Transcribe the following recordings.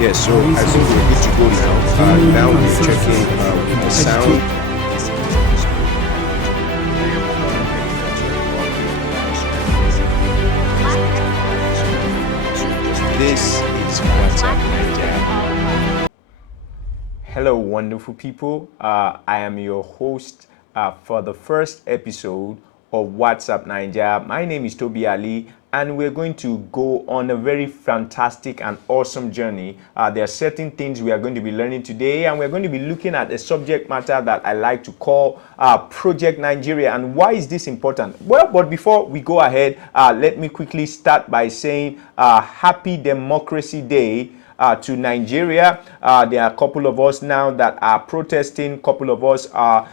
Yeah, so I think we're good to go now. Now we're checking the sound. This is WhatsApp Naija. Hello, wonderful people. I am your host for the first episode of WhatsApp Naija. My name is Tobi Alli, and we're going to go on a very fantastic and awesome journey. There are certain things we are going to be learning today, and we're going to be looking at a subject matter that I like to call Project Nigeria. And why is this important? Well, but before we go ahead, let me quickly start by saying Happy Democracy Day to Nigeria. There are a couple of us now that are protesting. A couple of us are,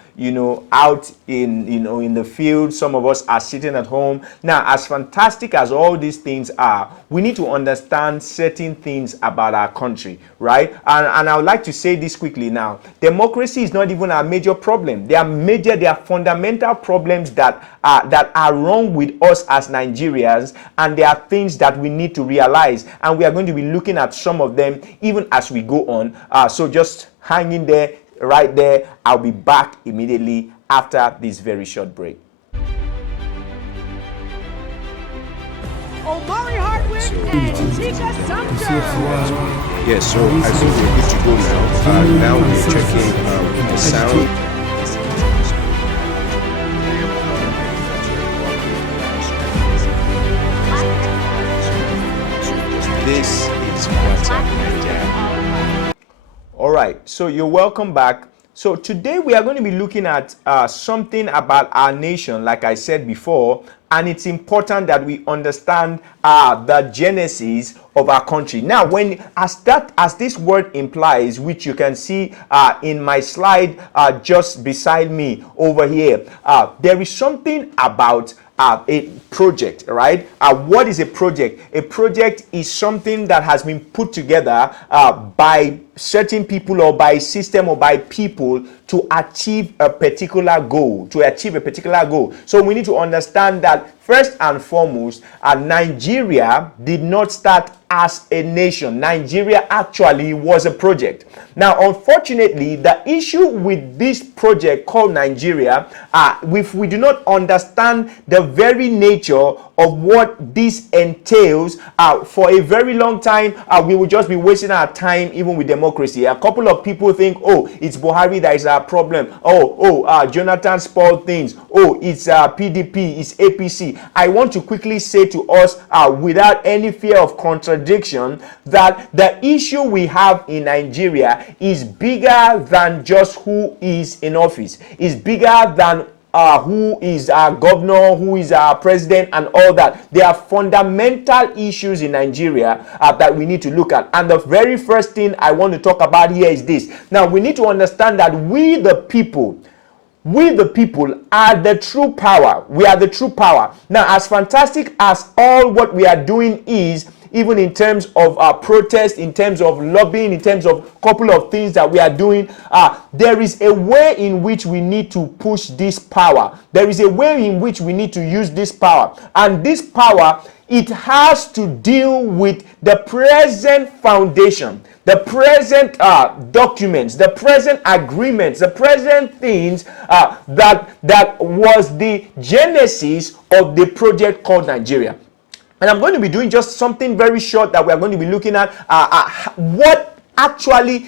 out in the field. Some of us are sitting at home. Now, as fantastic as all these things are, we need to understand certain things about our country, right? And I would like to say this quickly now. Democracy is not even a major problem. There are fundamental problems that are wrong with us as Nigerians, and there are things that we need to realize. And we are going to be looking at some of them even as we go on. So just hang in there, right there. I'll be back immediately after this very short break. Yeah, so I think we're good to go now. Now we're checking the sound. This is WhatsApp Naija. All right, so you're welcome back. So today we are going to be looking at something about our nation, like I said before, and it's important that we understand the genesis of our country. Now, as this word implies, which you can see in my slide just beside me over here, there is something about a project, right? What is a project? A project is something that has been put together by certain people or by system or by people to achieve a particular goal, So we need to understand that first and foremost, Nigeria did not start as a nation. Nigeria actually was a project. Now, unfortunately, the issue with this project called Nigeria, if we do not understand the very nature of what this entails, for a very long time, we will just be wasting our time even with democracy. A couple of people think, it's Buhari that is our problem. Jonathan spoiled things. It's PDP, it's APC. I want to quickly say to us, without any fear of contradiction, that the issue we have in Nigeria is bigger than just who is in office. It's bigger than who is our governor, who is our president, and all that. There are fundamental issues in Nigeria that we need to look at. And the very first thing I want to talk about here is this. Now, we need to understand that we the people are the true power. We are the true power. Now, as fantastic as all what we are doing is, even in terms of protest, in terms of lobbying, in terms of a couple of things that we are doing, there is a way in which we need to push this power. There is a way in which we need to use this power. And this power, it has to deal with the present foundation, the present documents, the present agreements, the present things that was the genesis of the project called Nigeria. And I'm going to be doing just something very short that we are going to be looking at what actually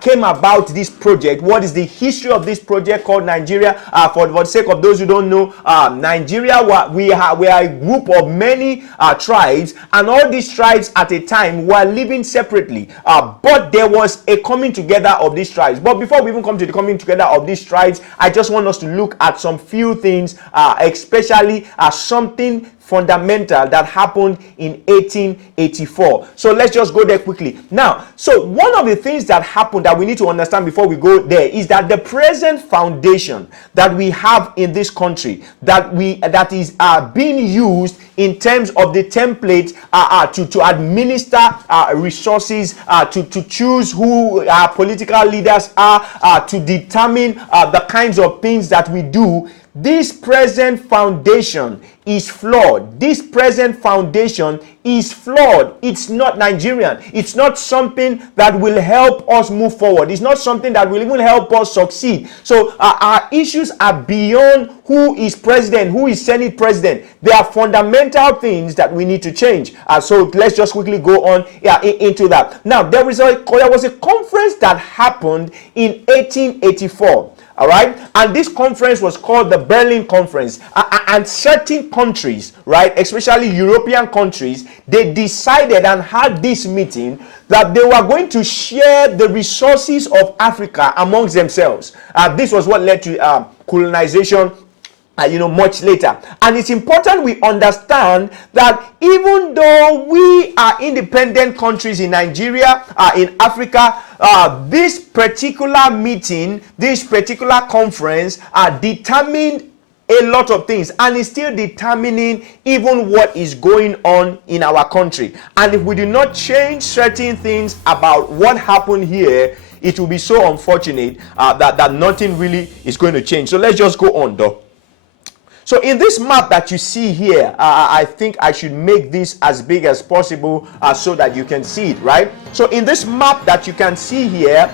came about this project. What is the history of this project called Nigeria? For the sake of those who don't know, Nigeria, we are a group of many tribes, and all these tribes at a time were living separately. But there was a coming together of these tribes. But before we even come to the coming together of these tribes, I just want us to look at some few things, especially something fundamental that happened in 1884. So let's just go there quickly. Now, so one of the things that happened that we need to understand before we go there is that the present foundation that we have in this country, that is being used in terms of the template to administer resources, to choose who our political leaders are, to determine the kinds of things that we do. this present foundation is flawed. This present foundation is flawed. It's not Nigerian. It's not something that will help us move forward. It's not something that will even help us succeed. So our issues are beyond who is president, who is Senate president. There are fundamental things that we need to change. So let's just quickly go on into that. Now, there was a conference that happened in 1884. All right, and this conference was called the Berlin Conference, and certain countries, right, especially European countries, they decided and had this meeting that they were going to share the resources of Africa amongst themselves. This was what led to colonization much later. And it's important we understand that even though we are independent countries in Nigeria, in Africa, this particular meeting, this particular conference determined a lot of things, and is still determining even what is going on in our country. And if we do not change certain things about what happened here, it will be so unfortunate that nothing really is going to change. So let's just go on though. So in this map that you see here, I think I should make this as big as possible so that you can see it, right? So in this map that you can see here,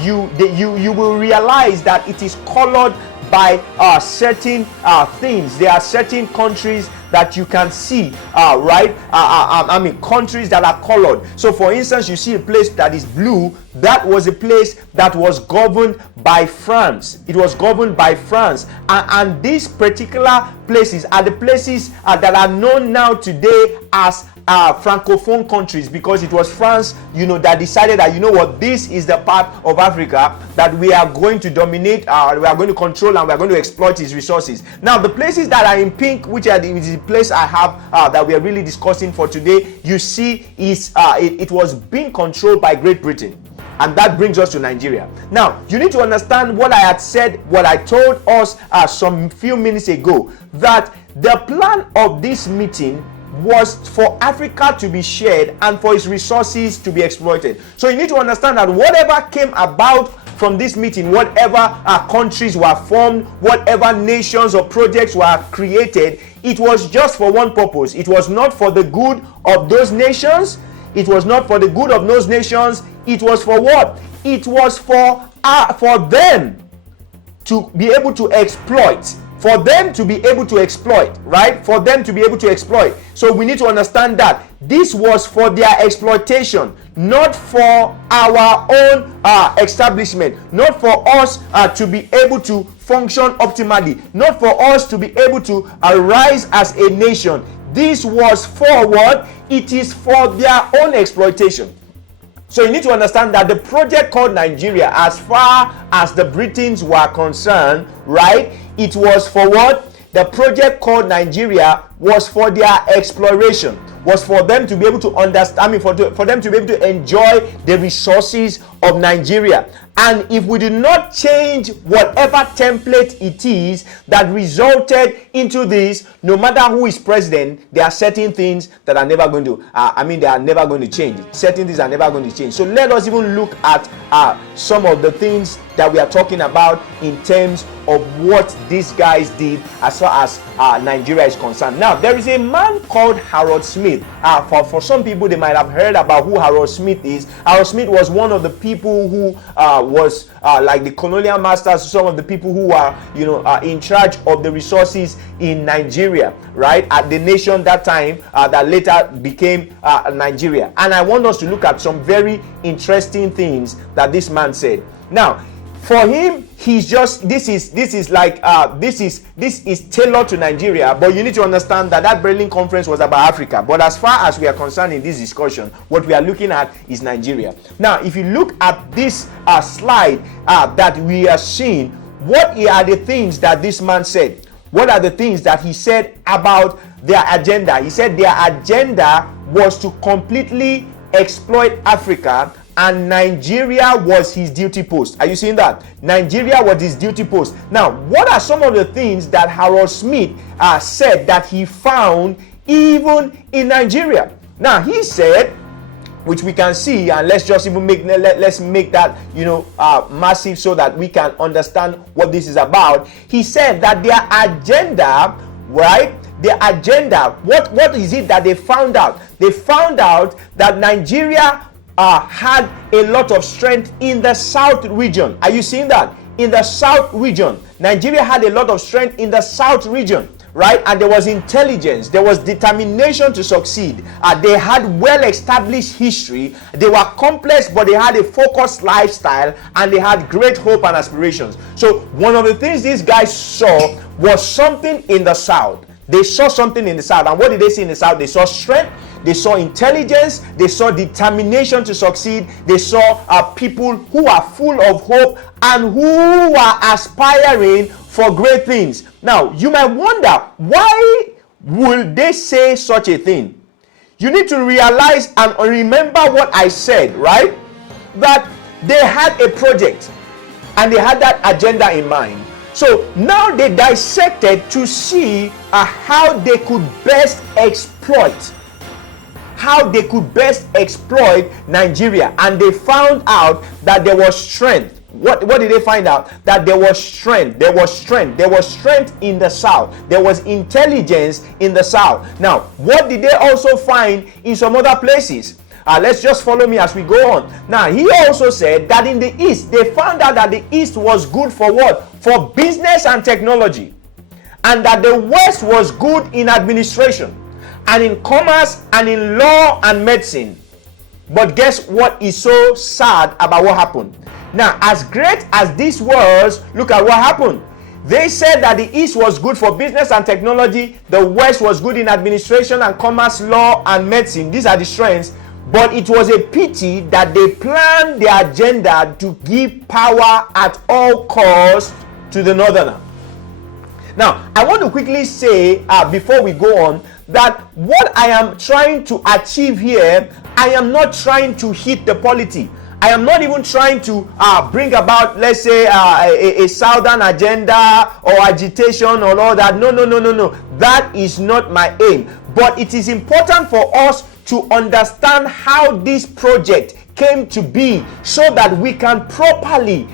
you will realize that it is colored by certain things. There are certain countries that you can see, right? I mean, countries that are colored. So for instance, you see a place that is blue. That was a place that was governed by France. It was governed by France. And these particular places are the places that are known now today as Francophone countries, because it was France, that decided that, this is the part of Africa that we are going to dominate, we are going to control, and we are going to exploit its resources. Now, the places that are in pink, which are the place I have that we are really discussing for today, you see, is it was being controlled by Great Britain. And that brings us to Nigeria. Now, you need to understand what I had said, what I told us some few minutes ago, that the plan of this meeting was for Africa to be shared and for its resources to be exploited. So you need to understand that whatever came about from this meeting, whatever countries were formed, whatever nations or projects were created, it was just for one purpose. It was not for the good of those nations. It was not for the good of those nations. It was for what? It was for them to be able to exploit. For them to be able to exploit, right? For them to be able to exploit. So we need to understand that this was for their exploitation, not for our own establishment, not for us to be able to function optimally, not for us to be able to arise as a nation. This was for what? It is for their own exploitation. So you need to understand that the project called Nigeria, as far as the Britons were concerned, right, it was for what? The project called Nigeria was for their exploration, was for them to be able to understand, for them to be able to enjoy the resources of Nigeria. And if we do not change whatever template it is that resulted into this, no matter who is president, there are certain things that are never going to, they are never going to change. Certain things are never going to change. So let us even look at some of the things that we are talking about in terms of what these guys did as far as Nigeria is concerned. Now, there is a man called Harold Smith. For some people, they might have heard about who Harold Smith is. Harold Smith was one of the people who was like the colonial masters, some of the people who were, in charge of the resources in Nigeria, right? At the nation that time that later became Nigeria. And I want us to look at some very interesting things that this man said. Now, for him, he's just this is tailored to Nigeria, but you need to understand that Berlin conference was about Africa. But as far as we are concerned in this discussion, what we are looking at is Nigeria. Now, if you look at this slide that we are seeing, what are the things that this man said? What are the things that he said about their agenda? He said their agenda was to completely exploit Africa, and Nigeria was his duty post. Are you seeing that? Nigeria was his duty post. Now, what are some of the things that Harold Smith said that he found even in Nigeria? Now, he said which we can see, and let's just even let's make that, you know, massive so that we can understand what this is about. He said that their agenda, right? Their agenda, what is it that they found out? They found out that Nigeria had a lot of strength in the south region. Are you seeing that? In the south region, Nigeria had a lot of strength in the south region, right? And there was intelligence, there was determination to succeed. They had well-established history. They were complex, but they had a focused lifestyle, and they had great hope and aspirations. So one of the things these guys saw was something in the south. They saw something in the south. And what did they see in the south? They saw strength, they saw intelligence, they saw determination to succeed. They saw people who are full of hope and who are aspiring for great things. Now, you might wonder, why would they say such a thing? You need to realize and remember what I said, right? That they had a project and they had that agenda in mind. So now they dissected to see how they could best exploit Nigeria, and they found out that there was strength. What did they find out? That there was strength. There was strength in the south. There was intelligence in the south. Now, what did they also find in some other places? Let's just follow me as we go on. Now, he also said that in the east, they found out that the east was good for what? For business and technology. And that the west was good in administration and in commerce and in law and medicine. But guess what is so sad about what happened? Now, as great as this was, look at what happened. They said that the east was good for business and technology, the west was good in administration and commerce, law and medicine. These are the strengths. But it was a pity that they planned their agenda to give power at all costs to the northerner. Now, I want to quickly say, before we go on, that what I am trying to achieve here, I am not trying to hit the polity. I am not even trying to bring about, let's say, a southern agenda or agitation or all that. No. That is not my aim. But it is important for us to understand how this project came to be, so that we can properly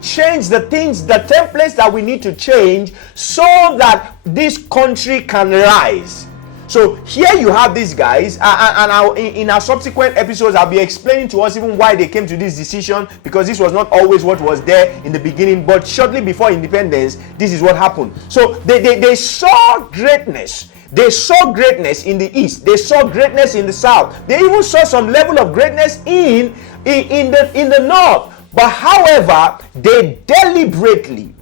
change the things, the templates that we need to change, so that this country can rise. So here you have these guys, and in our subsequent episodes, I'll be explaining to us even why they came to this decision, because this was not always what was there in the beginning, but shortly before independence, this is what happened. So they saw greatness. They saw greatness in the east. They saw greatness in the south. They even saw some level of greatness in the north. But however, they deliberately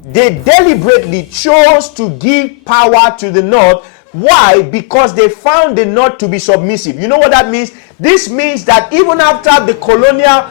chose to give power to the north. Why? Because they found the north to be submissive. You know what that means? This means that even after the colonial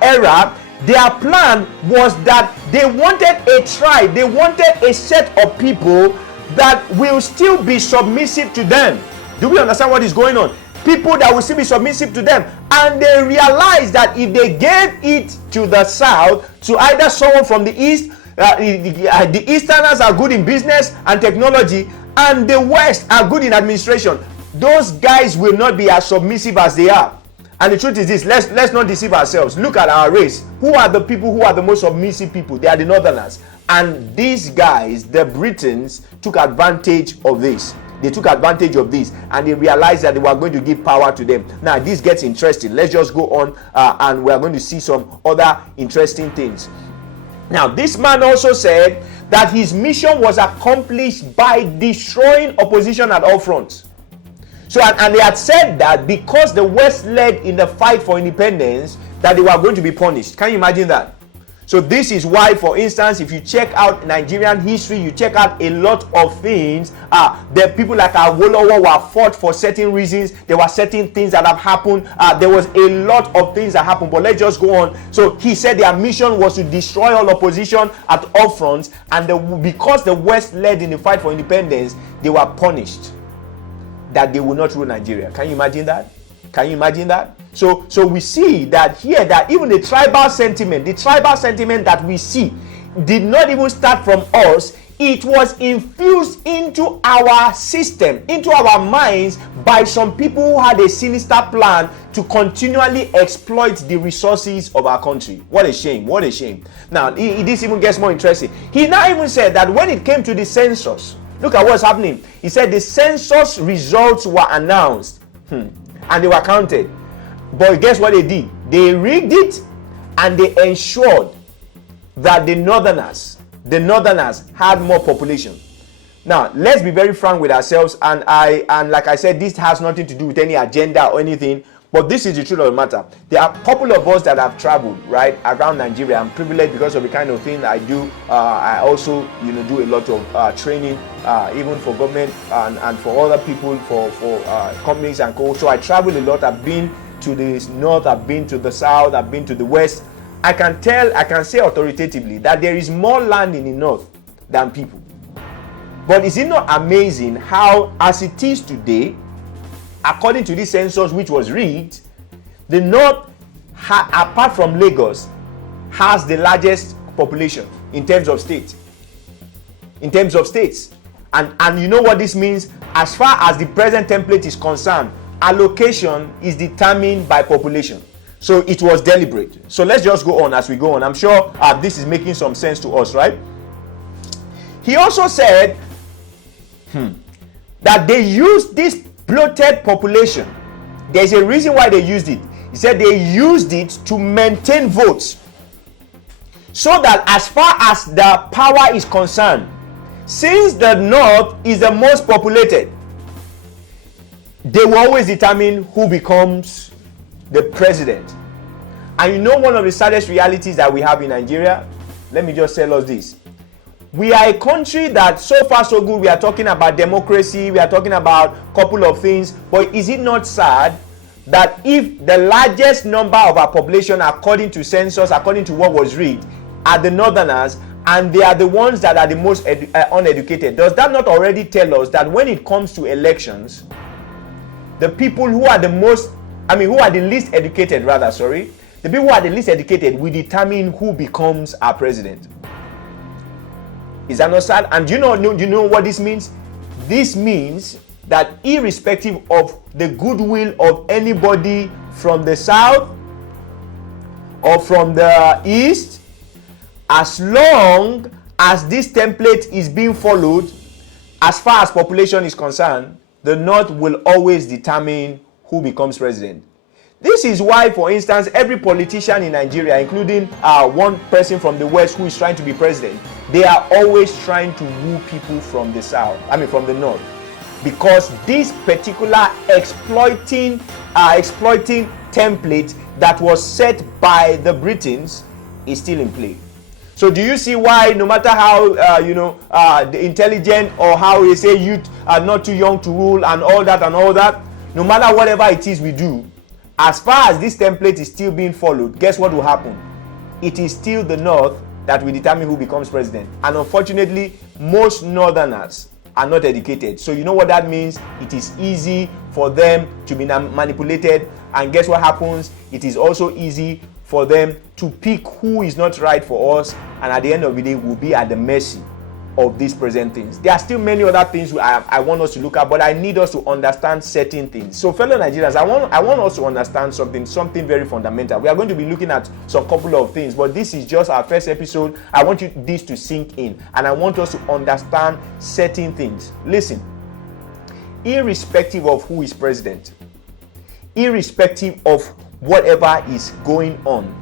era, their plan was that they wanted a tribe, they wanted a set of people that will still be submissive to them. Do we understand what is going on? People that will still be submissive to them. And they realized that if they gave it to the south, to either someone from the east, the easterners are good in business and technology, and the west are good in administration, those guys will not be as submissive as they are. And the truth is this, let's not deceive ourselves. Look at our race. Who are the people who are the most submissive people? They are the northerners. And these guys, the Britons, took advantage of this. They took advantage of this, and they realized that they were going to give power to them. Now, this gets interesting. Let's just go on, and we are going to see some other interesting things. Now, this man also said that his mission was accomplished by destroying opposition at all fronts. So, and they had said that because the West led in the fight for independence, that they were going to be punished. Can you imagine that? So this is why, for instance, if you check out Nigerian history, you check out a lot of things. The people like Awolowo were fought for certain reasons. There were certain things that have happened. There was a lot of things that happened. But let's just go on. So he said their mission was to destroy all opposition at all fronts. And because the West led in the fight for independence, they were punished that they will not rule Nigeria. Can you imagine that? Can you imagine that? So we see that here, that even the tribal sentiment that we see did not even start from us. It was infused into our system, into our minds by some people who had a sinister plan to continually exploit the resources of our country. What a shame, what a shame. Now, this even gets more interesting. He now even said that when it came to the census, look at what's happening. He said the census results were announced and they were counted. But guess what they did? They rigged it and they ensured that the northerners had more population. Now, let's be very frank with ourselves, and like I said, this has nothing to do with any agenda or anything, but this is the truth of the matter. There are a couple of us that have traveled right around Nigeria. I'm privileged because of the kind of thing I do. I also do a lot of training even for government and for other people, for companies and co. So I travel a lot. I've been to the north, I've been to the south, I've been to the west. I can say authoritatively that there is more land in the north than people. But is it not amazing how, as it is today, according to this census which was rigged, the north, apart from Lagos, has the largest population in terms of states. And you know what this means? As far as the present template is concerned, allocation is determined by population. So it was deliberate. So let's just go on as we go on. I'm sure this is making some sense to us, right? He also said that they used this bloated population. There's a reason why they used it. He said they used it to maintain votes. So that as far as the power is concerned, since the north is the most populated, they will always determine who becomes the president. And you know one of the saddest realities that we have in Nigeria? Let me just tell us this. We are a country that so far so good. We are talking about democracy. We are talking about a couple of things. But is it not sad that if the largest number of our population, according to census, according to what was read, are the northerners, and they are the ones that are the most uneducated, does that not already tell us that when it comes to elections, the people who are the least educated, the people who are the least educated will determine who becomes our president? Is that not sad? And do you know what this means? This means that irrespective of the goodwill of anybody from the south or from the east, as long as this template is being followed, as far as population is concerned, the north will always determine who becomes president. This is why, for instance, every politician in Nigeria, including one person from the west who is trying to be president, they are always trying to woo people from the from the north, because this particular exploiting template that was set by the Britons is still in play. So do you see why, no matter how the intelligent, or how they say youth are not too young to rule and all that, no matter whatever it is we do, as far as this template is still being followed, guess what will happen? It is still the north that will determine who becomes president. And unfortunately, most northerners are not educated. So you know what that means? It is easy for them to be manipulated. And guess what happens? It is also easy for them to pick who is not right for us. And at the end of the day, we'll be at the mercy of these present things. There are still many other things I want us to look at, but I need us to understand certain things. So fellow Nigerians, I want us to understand something very fundamental. We are going to be looking at some couple of things, but this is just our first episode. I want this to sink in, and I want us to understand certain things. Listen, irrespective of who is president, irrespective of whatever is going on,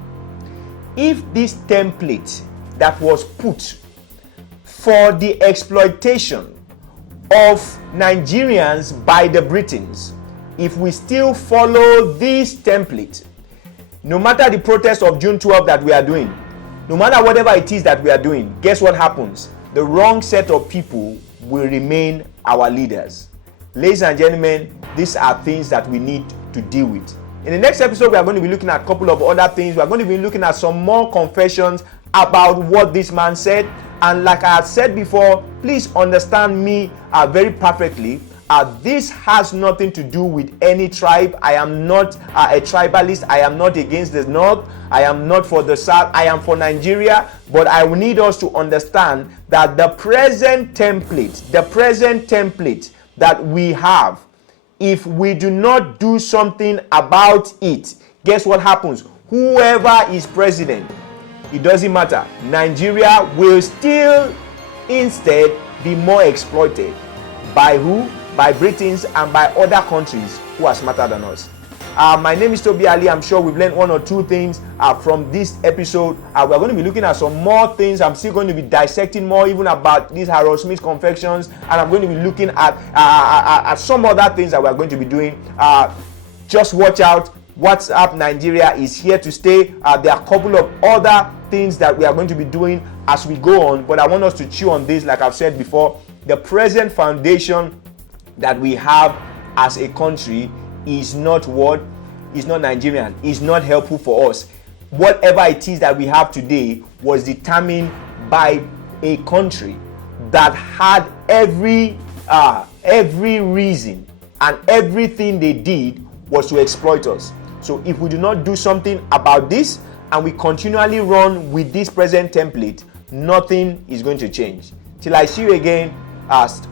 if this template that was put for the exploitation of Nigerians by the Britons, if we still follow this template, no matter the protest of June 12 that we are doing, no matter whatever it is that we are doing, guess what happens? The wrong set of people will remain our leaders. Ladies and gentlemen, these are things that we need to deal with. In the next episode, we are going to be looking at a couple of other things. We are going to be looking at some more confessions about what this man said. And like I had said before, please understand me very perfectly. This has nothing to do with any tribe. I am not a tribalist. I am not against the North. I am not for the South. I am for Nigeria. But I need us to understand that the present template that we have, if we do not do something about it, guess what happens? Whoever is president, it doesn't matter. Nigeria will still instead be more exploited. By who? By Britons and by other countries who are smarter than us. My name is Tobi, Alli. I'm sure we've learned one or two things from this episode. We're going to be looking at some more things. I'm still going to be dissecting more even about these Harold Smith confections, and I'm going to be looking at some other things that we're going to be doing. Just watch out. WhatsApp Nigeria is here to stay. There are a couple of other things that we are going to be doing as we go on, but I want us to chew on this. Like I've said before, the present foundation that we have as a country is not Nigerian, is not helpful for us. Whatever it is that we have today was determined by a country that had every reason, and everything they did was to exploit us. So if we do not do something about this and we continually run with this present template, nothing is going to change. Till I see you again,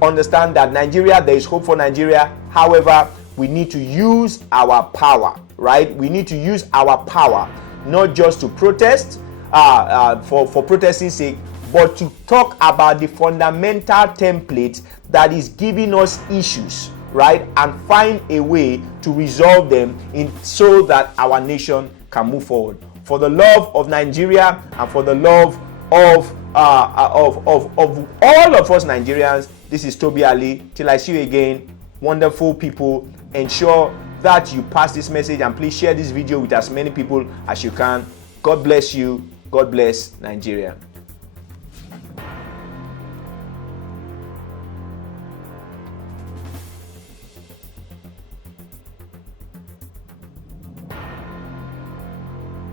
understand that Nigeria, there is hope for Nigeria. However, we need to use our power, right? We need to use our power, not just to protest for protesting's sake, but to talk about the fundamental template that is giving us issues, right? And find a way to resolve them so that our nation can move forward. For the love of Nigeria and for the love of all of us Nigerians, this is Tobi, Alli. Till I see you again, wonderful people, ensure that you pass this message and please share this video with as many people as you can. God bless you. God bless Nigeria.